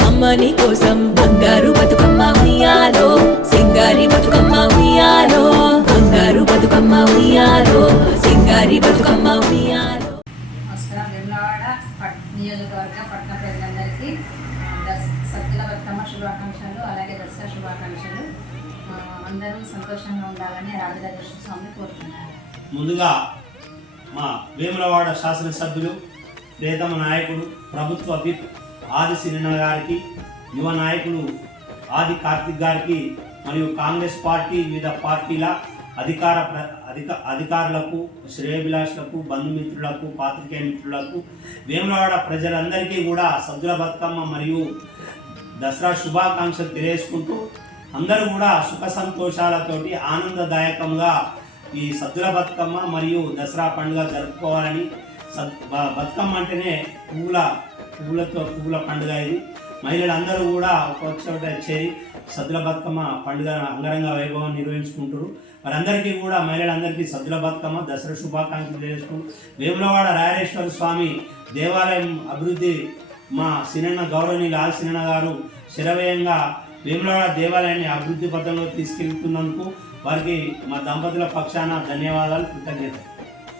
అమ్మ కోసం బంగారు బతుకమ్మ ఉయ్యాలో సింగారి బతుకమ్మ ఉయ్యాలో బంగారు బతుకమ్మ ఉయ్యాలో సింగారి బతుకమ్మ ఉయ్యాలో. శుభాకాంక్షలు అలాగే దసరా శుభాకాంక్షలు. అందరూ సంతోషంగా ఉండాలని రాజరాజేశ్వర కోరుతున్నారు ముందుగా మా వేములవాడ శాసనసభ్యులు ప్రేతమ నాయకుడు ప్రభుత్వ విప్ ఆది సినిమా గారికి యువ నాయకులు ఆది కార్తిక్ గారికి మరియు కాంగ్రెస్ పార్టీ వివిధ పార్టీల అధికార ప్ర- అధిక అధికారులకు శ్రేయభిలాషులకు బంధుమిత్రులకు పాత్రికేయ మిత్రులకు వేములవాడ ప్రజలందరికీ కూడా సద్దుల బతుకమ్మ మరియు దసరా శుభాకాంక్షలు తెలియజేసుకుంటూ అందరూ కూడా సుఖ సంతోషాలతోటి ఆనందదాయకంగా ఈ సద్దుల బతుకమ్మ మరియు దసరా పండుగ జరుపుకోవాలని సద్ బతుకమ్మ అంటేనే పువ్వుల పువ్వులతో పువ్వుల పండుగ ఇది. మహిళలందరూ కూడా ఒక్కొక్క చోట చేరి సద్దుల బతుకమ్మ పండుగ అంగరంగ వైభవం నిర్వహించుకుంటారు వారందరికీ కూడా మహిళలందరికీ సద్దుల బతుకమ్మ దసరా శుభాకాంక్షలు చేసుకుంటూ వేములవాడ రాయరేశ్వర స్వామి దేవాలయం అభివృద్ధి మా సినన్న గౌరవనీయులు ఆల్ సినన్న గారు శరవేయంగా వేములవాడ దేవాలయాన్ని అభివృద్ధి పథంలో తీసుకెళ్తున్నందుకు వారికి మా దంపతుల పక్షాన ధన్యవాదాలు కృతజ్ఞతలు.